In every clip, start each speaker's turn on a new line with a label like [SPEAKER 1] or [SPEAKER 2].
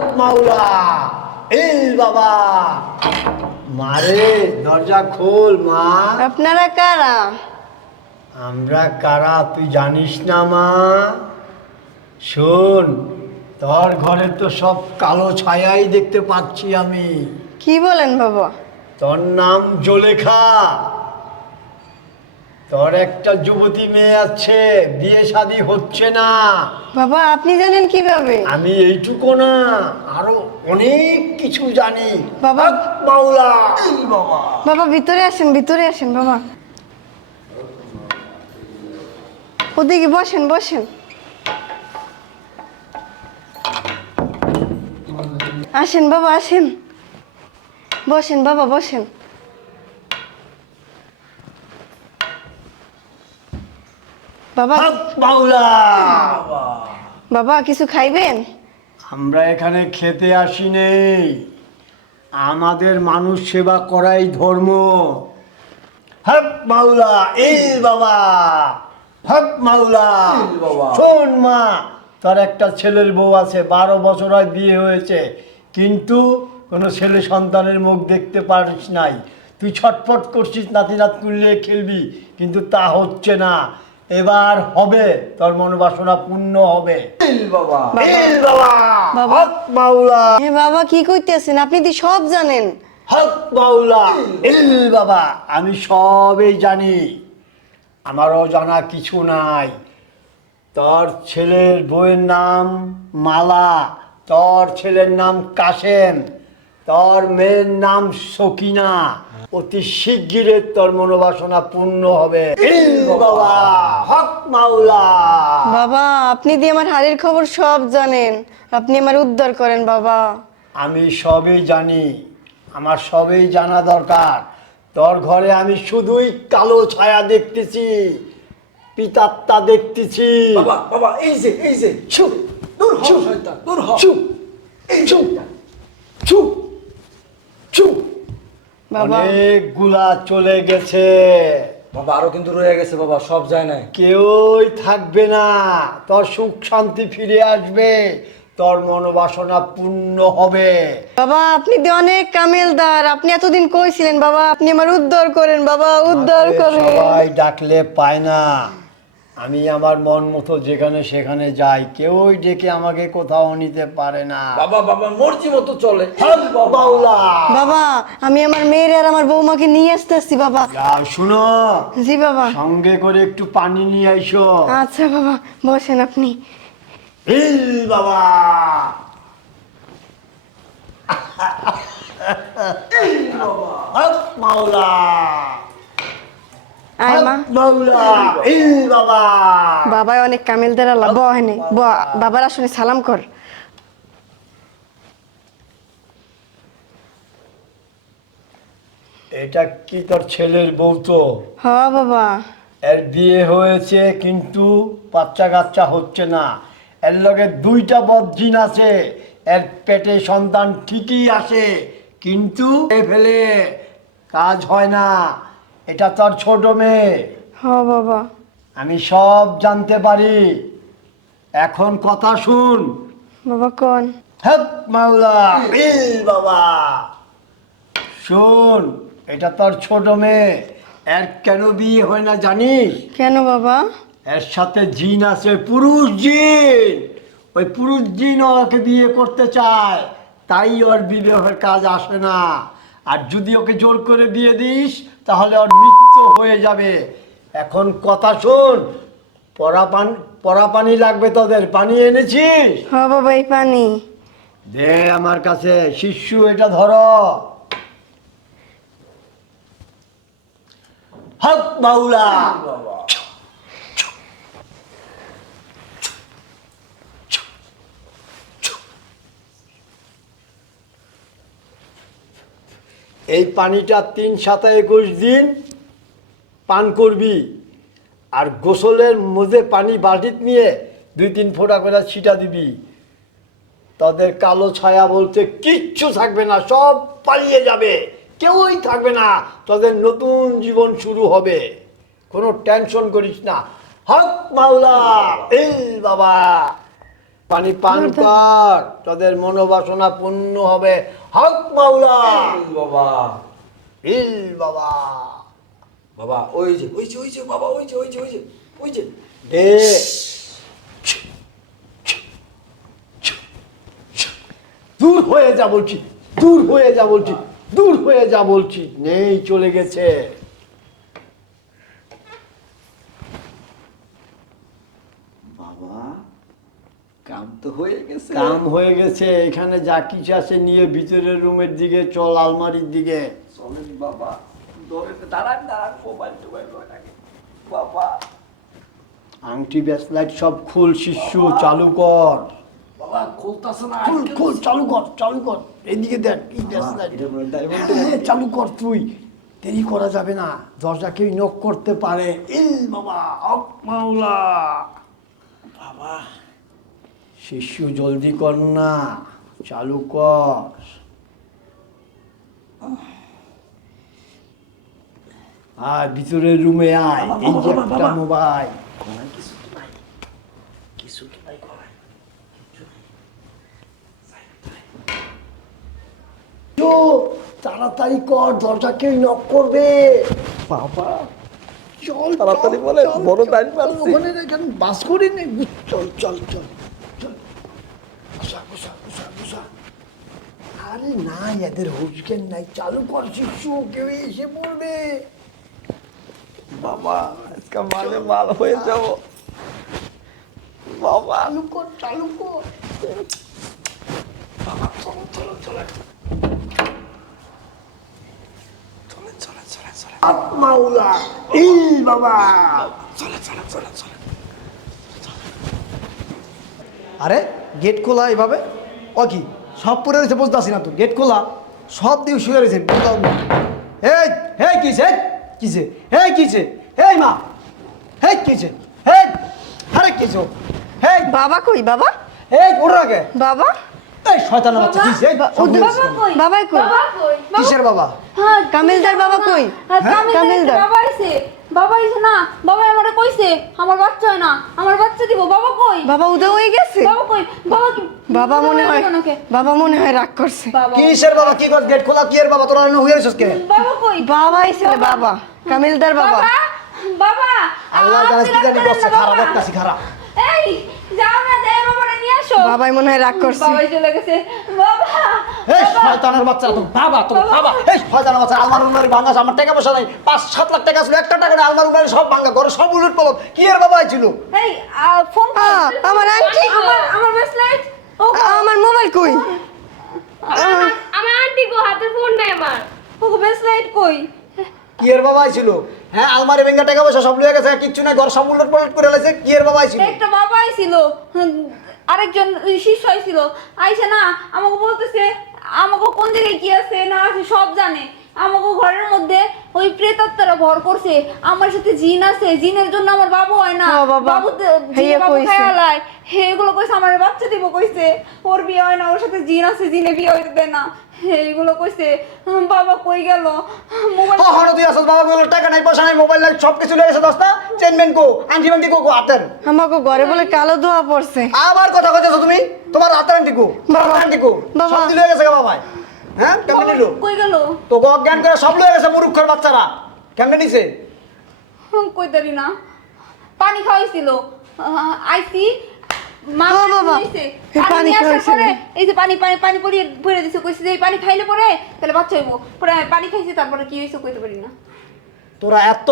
[SPEAKER 1] মাওলা। এই বাবা। মারে দরজা খোল মা।
[SPEAKER 2] আপনারা কারা?
[SPEAKER 1] আমরা কারা তুই জানিস না মা? শোন তোর ঘরে তো সব কালো ছায়াই দেখতে পাচ্ছি আমি।
[SPEAKER 2] কি বলেন বাবা?
[SPEAKER 1] তোর নাম জোলেখা। তোর একটা যুবতী মেয়ে আছে বিয়ে শাদি হচ্ছে না।
[SPEAKER 2] বাবা আপনি জানেন কীভাবে?
[SPEAKER 1] আমি এইটুকু না আরও অনেক কিছু জানি।
[SPEAKER 2] বাবা।
[SPEAKER 1] এই বাবা।
[SPEAKER 2] বাবা ভিতরে আসেন ভিতরে আসেন বাবা। ওদিকে বসেন বসেন। আসেন বাবা আসেন। বসেন বাবা বসেন। বাবা।
[SPEAKER 1] মাওলা
[SPEAKER 2] বাবা কিছু খাইবেন?
[SPEAKER 1] আমরা এখানে খেতে আসি নেই আমাদের মানুষ সেবা করাই ধর্ম। হক মাওলা এই বাবা। হক মাওলা শোন মা তোর একটা ছেলের বউ আছে বারো বছর হয় বিয়ে হয়েছে কিন্তু কোনো ছেলে সন্তানের মুখ দেখতে পারিস নাই। তুই ছটফট করছিস নাতি নাত করলে খেলবি কিন্তু তা হচ্ছে না। এবার হবে তোর মনোবাসনা পূর্ণ হবে।
[SPEAKER 3] বাবা
[SPEAKER 1] এই বাবা
[SPEAKER 2] বাবা।
[SPEAKER 1] হক মাওলা।
[SPEAKER 2] হে বাবা কি কইতেছেন? আপনি তো সব জানেন।
[SPEAKER 1] হক মাওলা ইল বাবা আমি সবই জানি। আমারও জানা কিছু নাই। তোর ছেলের বউয়ের নাম মালা তোর ছেলের নাম কাশেম তোর মেয়ের নাম সকিনা অতি শিগগিরে তোর মনোবাসনা পূর্ণ হবে। বাবা। হক মাওলা।
[SPEAKER 2] বাবা আপনি দিয়ে আমার হাড়ের খবর সব জানেন। আপনি আমার উদ্ধার করেন বাবা।
[SPEAKER 1] আমি সবই জানি। আমার সবই জানা দরকার। তোর ঘরে আমি শুধুই কালো ছায়া দেখতেছি। পিতাত্তা দেখতেছি।
[SPEAKER 3] বাবা বাবা এই যে এই যে।
[SPEAKER 1] ছু,
[SPEAKER 3] দূর হ শয়তান দূর হ।
[SPEAKER 1] ছু, ছু, ছু, ছু।
[SPEAKER 2] বাবা।
[SPEAKER 1] অনেকগুলা চলে গেছে।
[SPEAKER 3] বাবা আরও কিন্তু রয়ে গেছে বাবা সব যায় নাই।
[SPEAKER 1] কেউই থাকবে না। তোর সুখ শান্তি ফিরে আসবে। তোর মনোবাসনা পূর্ণ হবে।
[SPEAKER 2] বাবা আপনি তো অনেক কামেলদার। আপনি এতদিন কইছিলেন বাবা আপনি আমার উদ্ধার করেন। বাবা উদ্ধার করেন।
[SPEAKER 1] সবাই ডাকলে পায় না। আমি আমার মন মতো যেখানে সেখানে যাই কেউই ডেকে আমাকে কোথাও নিতে পারে না।
[SPEAKER 3] বাবা বাবা মর্জি মতো চলে।
[SPEAKER 1] বাউলা।
[SPEAKER 2] বাবা আমি আমার মেয়ের আর আমার বৌমাকে নিয়ে আসতেছি বাবা।
[SPEAKER 1] যাও, শুনো।
[SPEAKER 2] জি বাবা।
[SPEAKER 1] সঙ্গে করে একটু পানি নিয়ে আইসো।
[SPEAKER 2] আচ্ছা বাবা বসেন আপনি।
[SPEAKER 1] হিল বাবা। হক মাওলা
[SPEAKER 2] আয় মা
[SPEAKER 1] হক মাওলা হিল বাবা।
[SPEAKER 2] অনেক আল্লাহ বাবার আসলে সালাম কর।
[SPEAKER 1] এটা কি তোর ছেলের বউ তো?
[SPEAKER 2] হ বাবা।
[SPEAKER 1] এর বিয়ে হয়েছে কিন্তু বাচ্চা কাচ্চা হচ্ছে না। এর লগে দুইটা বদজিন আছে। এর পেটে সন্তান ঠিকই আসে কিন্তু ফেলে কাজ হয় না। এটা তোর ছোট মেয়ে।
[SPEAKER 2] হ্যাঁ বাবা।
[SPEAKER 1] আমি সব জানতে পারি। এখন কথা শুন।
[SPEAKER 2] বাবা কোন?
[SPEAKER 1] হক মাওলা। ইল বাবা। শুন এটা তোর ছোট মেয়ে। এর কেন বিয়ে হয় না জানিস?
[SPEAKER 2] কেন বাবা?
[SPEAKER 1] এর সাথে জিন আছে পুরুষ জিন। ওই পুরুষ জিন ওকে বিয়ে করতে চায়। তাই ওর বিবাহের কাজ আসে না। আর যদি ওকে জোর করে দিয়ে দিস তাহলে ওর মৃত্যু হয়ে যাবে। এখন কথা শোন পরা পান পরা পানি লাগবে তোদের পানি এনেছিস?
[SPEAKER 2] হ্যাঁ বাবা এই পানি।
[SPEAKER 1] দে আমার কাছে শিশু এটা ধরো। হক বাউলা এই পানিটা তিন সাতা একুশ দিন পান করবি। আর গোসলের মধ্যে পানি বালতিত নিয়ে দুই তিন ফোঁটা করে ছিটা দিবি। তাদের কালো ছায়া বলতে কিচ্ছু থাকবে না সব পালিয়ে যাবে। কেউই থাকবে না। তাদের নতুন জীবন শুরু হবে। কোনো টেনশন করিস না। হক মাওলা এই বাবা। পানি পান কর। তোদের মনোবাসনা পূর্ণ হবে। হক মাওলা।
[SPEAKER 3] বাবা।
[SPEAKER 1] ইল বাবা।
[SPEAKER 3] বাবা ওই যে ওই যে ওই যে বাবা ওই যে ওই যে ওই যে ওই যে।
[SPEAKER 1] দে। দূর হয়ে যা বলছি দূর হয়ে যা বলছি দূর হয়ে যা বলছি। নেই চলে গেছে
[SPEAKER 3] বাবা কাম তো হয়ে গেছে।
[SPEAKER 1] কাম হয়ে গেছে এখানে যা কিছু আছে নিয়ে ভিতরের রুমের দিকে চল আলমারির দিকে।
[SPEAKER 3] চলেন বাবা ধরে দাঁড়ান দাঁড়ান মোবাইল টোবাইল বাবা।
[SPEAKER 1] আংটি ব্যাসলাইট সব খুল শিষ্য চালু কর।
[SPEAKER 3] বাবা খুলতাছে না
[SPEAKER 1] খুল খুল চালু কর চালু কর। এদিকে দেখ ব্যাসলাইট। চালু কর তুই। দেরি করা যাবে না দরজা কেউ নক করতে পারে। ইল বাবা মাওলা।
[SPEAKER 3] বাবা।
[SPEAKER 1] শিষ্য জলদি কর না চালু কর। আয় ভিতরের রুমে আয় এই যে একটা মোবাইল।
[SPEAKER 3] কিছু তো নাই কিছু তো নাই
[SPEAKER 1] তাড়াতাড়ি কর দরজা কেউ নক করবে।
[SPEAKER 3] বাবা
[SPEAKER 1] চল
[SPEAKER 3] তাড়াতাড়ি বলে, বড় পাচ্ছি।
[SPEAKER 1] ওখানে বাস করে নে চল চল চল চল বসা বসা বসা বসা আরে না এদের হুজকেন নাই। চালু কর শিশু কেউ এসে পড়বে।
[SPEAKER 3] বাবা আজকে মালে মাল হয়ে যাব। বাবা
[SPEAKER 1] চালু কর চালু কর।
[SPEAKER 3] বাবা চলো চলো চলো।
[SPEAKER 1] ইল বাবা।
[SPEAKER 3] চলেন চলেন চলেন
[SPEAKER 4] আরে গেট খোলা এভাবে? ও কি? সব পরে রয়েছে বুঝতে আসি না তো। গেট খোলা সব দিয়ে শুয়ে রয়েছে বুঝলাম না। এই এই কিছে কিছে এই কিছে এই মা! এই কিছে এই আরে কিছে এই
[SPEAKER 2] বাবা কই বাবা?
[SPEAKER 4] এই ওর আগে।
[SPEAKER 2] বাবা?
[SPEAKER 4] এই বাচ্চা কিছে
[SPEAKER 2] কই?
[SPEAKER 5] বাবা কই?
[SPEAKER 4] কিসের বাবা?
[SPEAKER 5] হ্যাঁ,
[SPEAKER 2] কামিলদার বাবা কই?
[SPEAKER 5] হ্যাঁ,
[SPEAKER 4] হ্যাঁ?
[SPEAKER 5] কামিলদার
[SPEAKER 2] কামিলদার।
[SPEAKER 5] বাবা আইছে। বাবা এসে না বাবা আমারে কইছে আমার বাচ্চা হয় না আমার বাচ্চা দিব বাবা কই?
[SPEAKER 2] বাবা উদয় হয়ে গেছে।
[SPEAKER 5] বাবা কই? বাবা
[SPEAKER 2] বাবা মনে হয়। বাবা মনে হয় রাগ করছে।
[SPEAKER 4] কিসের বাবা? কি কর গেট খোলা কি এর বাবা? তোরা না হয়ে রয়েছিস কে?
[SPEAKER 5] বাবা কই?
[SPEAKER 2] বাবা এসে বাবা। কামিলদার বাবা।
[SPEAKER 5] বাবা বাবা।
[SPEAKER 4] আল্লাহ জানে কি জানি করছে খারাপ একটা খারাপ
[SPEAKER 5] বাবারে
[SPEAKER 2] বাবাই মনে হয় রাগ করছে।
[SPEAKER 5] বাবাই চলে গেছে। বাবা
[SPEAKER 4] এই শয়তানের বাচ্চা তো বাবা তো বাবা। এই শয়তানের বাচ্চা আলমার উলমারি ভাঙা আমার টাকা পয়সা নাই। পাঁচ সাত লাখ টাকা ছিল একটা টাকা নেই আলমার উলমারি সব ভাঙা ঘরে সব উলট পালট। কি এর বাবা ছিল?
[SPEAKER 5] এই ফোন
[SPEAKER 2] আমার আন্টি।
[SPEAKER 5] আমার আমার ব্রেসলেট ও
[SPEAKER 2] আমার মোবাইল কই?
[SPEAKER 6] আমার- আন্টি গো হাতে ফোন নাই আমার।
[SPEAKER 5] ও ব্রেসলেট কই?
[SPEAKER 4] কি এর বাবা ছিল? হ্যাঁ আলমারি ভেঙে টাকা পয়সা সব লয়ে গেছে কিচ্ছু নাই ঘর সব উলট পালট করে লাইছে কি এর বাবা ছিল?
[SPEAKER 5] একটা বাবা আইছিল হুম, আরেকজন শিষ্য হয়েছিল। আইসে না, আমাকে বলতেছে, আমাকে কোন জায়গায় কি আছে না আছে সব জানে। আমাকে ঘরের মধ্যে ওই প্রেতাত্মারা ভর করছে। আমার সাথে জিন আছে জিনের জন্য আমার বাবু হয় না।
[SPEAKER 2] বাবু
[SPEAKER 5] বাবু।
[SPEAKER 2] কইছে।
[SPEAKER 5] হে এগুলো কইছে আমার বাচ্চা দিব কইছে। ওর বিয়ে হয় না ওর সাথে জিন আছে জিনে বিয়ে হইতে দেয় না। এইগুলো কইছে বাবা কই গেল? মোবাইল
[SPEAKER 4] হঠাৎ তুই আসল বাবা বলে টাকা নাই পয়সা নাই মোবাইল নাই সব কিছু লয়ে গেছে দস্তা। চেন মেন কো আন্টি বান্টি কো কো হাতের।
[SPEAKER 2] আমাকে ঘরে বলে কালো ধোয়া পড়ছে।
[SPEAKER 4] আবার কথা কইতেছো তুমি? তোমার হাতের আন্টি কো
[SPEAKER 2] বাবা।
[SPEAKER 4] আন্টি কো। সব কিছু লয়ে গেছে গা বাবা হ্যাঁ? কেমন নিলো?
[SPEAKER 5] কই গেল?
[SPEAKER 4] তো গো জ্ঞান করে সব লয়ে গেছে মুরুক্ষের বাচ্চারা। কেমন নিছে?
[SPEAKER 5] হুম, কই দাঁড়ি না। পানি খাওয়াইছিল। আইসি মা
[SPEAKER 2] বাবা।
[SPEAKER 5] পানি
[SPEAKER 2] খাওয়াইছিল।
[SPEAKER 5] এই যে পানি পানি পানি ভরে দিছে কইছে যে এই পানি খাইলে পরে তাহলে বাচ্চা হইব। পরে পানি খাইছি তারপরে কি হইছে কইতে পারি না।
[SPEAKER 4] তোরা এত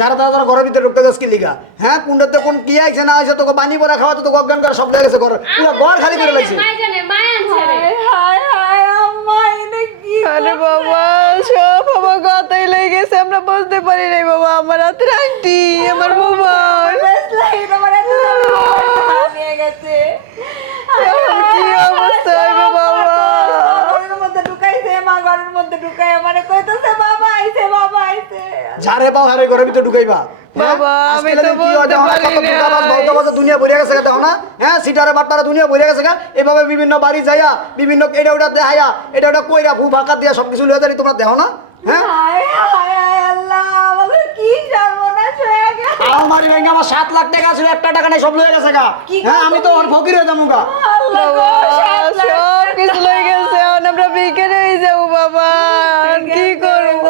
[SPEAKER 4] যারা তারা তারা ঘরের ভিতরে ঢুকতে গেছে কি লিগা? হ্যাঁ কোনটাতে কোন কি আইছে না আইছে তোকে পানি পরে খাওয়া তো তোকে অজ্ঞান করে সব লেগে গেছে ঘর। পুরো ঘর খালি করে লাগছে
[SPEAKER 2] বুঝতে পারি নাই বাবা আমার হাতের আন্টি আমার মোবাইল। কি অবস্থা হইবে বাবা?
[SPEAKER 5] ঘরের মধ্যে মা ঘরের মধ্যে ঢুকাই আমারে কইতেছে বাবা আইছে বাবা আইছে।
[SPEAKER 4] যারে পাও হারে ঘরের ভিতরে ঢুকাইবা হ্যাঁ?
[SPEAKER 2] বাবা, আমি তো বলতে পারি না।
[SPEAKER 4] দুনিয়া ভরে গেছে গা, না। হ্যাঁ সিটারে বাটপারে দুনিয়া ভরে গেছে গা। এভাবে বিভিন্ন বাড়ি যাইয়া বিভিন্ন এটা ওটা দেখাইয়া এটা ওটা কইরা ভূ ভাকা দিয়া সব কিছু লয়ে যাই তোমরা দেখো না। হ্যাঁ?
[SPEAKER 5] আমাদের কি সর্বনাশ হয়ে গেছে
[SPEAKER 4] আলমারি ভেঙে আমার সাত লাখ টাকা ছিল একটা টাকা নেই সব লয়ে গেছে গা। হ্যাঁ আমি তো ওর ফকির হয়ে যাব গা।
[SPEAKER 5] আল্লাহ গো, সাত লাখ
[SPEAKER 2] সব কিছু লয়ে গেছে এখন আমরা বিকেলে হয়ে যাব বাবা। কি করব?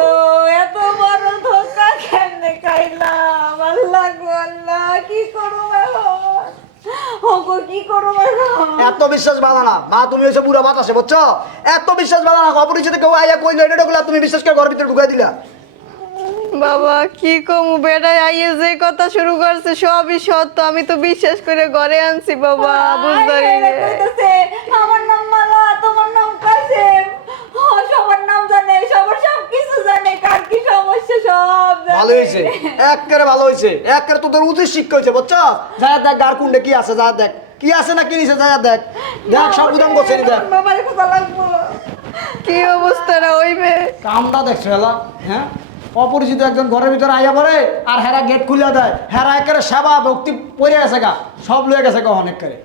[SPEAKER 5] এত বড় ধোকা কেমনে খাইলাম? আল্লাহ গো আল্লাহ কি করব
[SPEAKER 4] এত বিশ্বাস বাধা না। মা তুমি হয়েছে বুড়া বাতাসে বুঝছ? এত বিশ্বাস বাধা না অপরিচিত কেউ আইয়া কইলো এটা ঢুকলা তুমি বিশ্বাস করে ঘরের ভিতরে ঢুকাই দিলা।
[SPEAKER 2] বাবা কি কমু বেটাই আইয়ে যে কথা শুরু করছে সবই সত্য আমি তো বিশ্বাস করে ঘরে আনছি বাবা বুঝতে
[SPEAKER 5] আয়, আমার নাম মালা তোমার নাম কাসেম। সবার নাম জানে সবার সব কিছু জানে কার কি সমস্যা সব
[SPEAKER 4] ভালো হয়েছে একেবারে ভালো হয়েছে একেবারে তোদের উচিত শিক্ষা হয়েছে বুঝছ? যা দেখ গার কুন্ডে কি আছে যা দেখ। কি আছে না কি নিছে যা দেখ। দেখ সব উদাম করছে নি দেখ।
[SPEAKER 5] বাবারে কথা লাগবো।
[SPEAKER 2] কি অবস্থাটা হইবে
[SPEAKER 4] কামটা দেখছ হ্যাঁ? অপরিচিত একজন ঘরের ভিতরে আইয়া পড়ে, আর হেরা গেট খুলে দেয়। হেরা একেবারে সেবা ভক্তি পড়ে গেছে গা। সব লয়ে গেছে গা অনেক করে